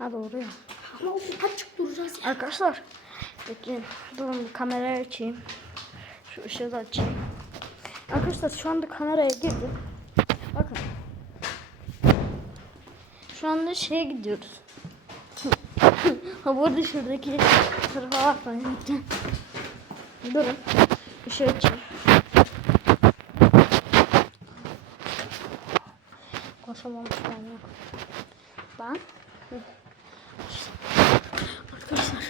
Ha doğru ya. Ama ufuk açık duracağız ya. Arkadaşlar bekleyin. Durun kamerayı açayım. Şu ışığı da açayım. Arkadaşlar şu anda kameraya girdim. Bakın. Şu anda şeye gidiyoruz. ha bu arada şuradaki tarafa bakmayın lütfen. Durun. Işığı açayım. Koşamamış ben yok. Ben. Arkadaşlar.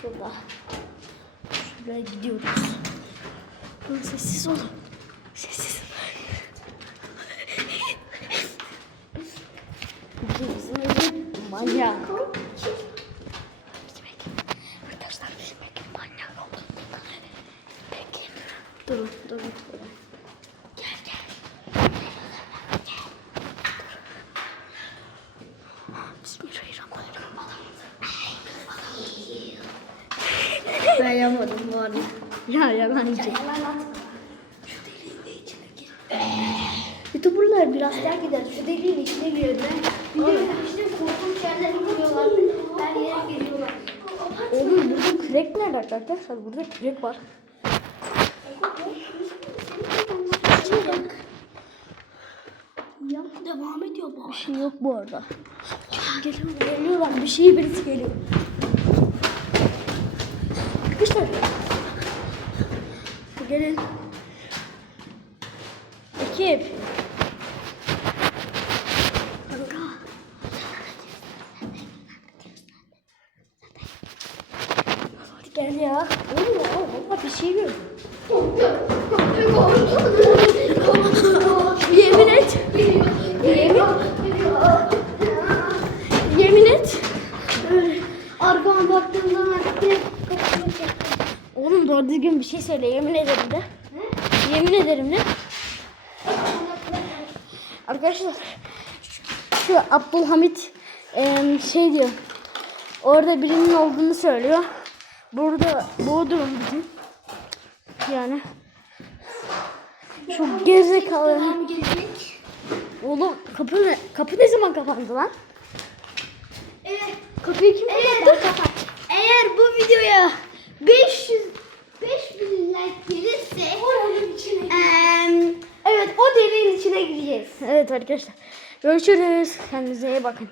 Şurada. Şuraya gidiyoruz. Durun sessiz olun. Sessiz. Bizim manyak. Arkadaşlar bizim evin manyak oldu. Peki. Durun durun. durun. Gel gel. Bismillahirrahmanirrahim. Ben yapmadım bu arada. Ya yalancı. Şu deliğin de içine gir. Youtuberlar biraz daha gider. Şu deliğin içine girdiler. Bir de işte korkunç yerlere giriyorlar. Her yere giriyorlar. Oğlum burada kürek nerede arkadaşlar? Burada kürek var. Ya devam ediyor bu. Bir şey yok bu arada. Geliyor, geliyorlar. Bir şey birisi geliyor. Arkadaşlar. Gelin. Ekip. Hadi gel ya. Oğlum valla bir şey yok. Arkama baktığım zaman direkt kapatmak Oğlum doğru düzgün bir şey söyle yemin ederim de. Yemin ederim de. Arkadaşlar şu, şu Abdülhamit em, şey diyor. Orada birinin olduğunu söylüyor. Burada Bodrum bizim. Yani şu gerizekalı. Oğlum kapı ne, kapı ne zaman kapandı lan? Evet. Kapıyı kim Eğer, kapattı? eğer bu videoya 500 5000 like gelirse oranın içine evet o deliğin içine gireceğiz. Evet arkadaşlar. Görüşürüz. Kendinize iyi bakın.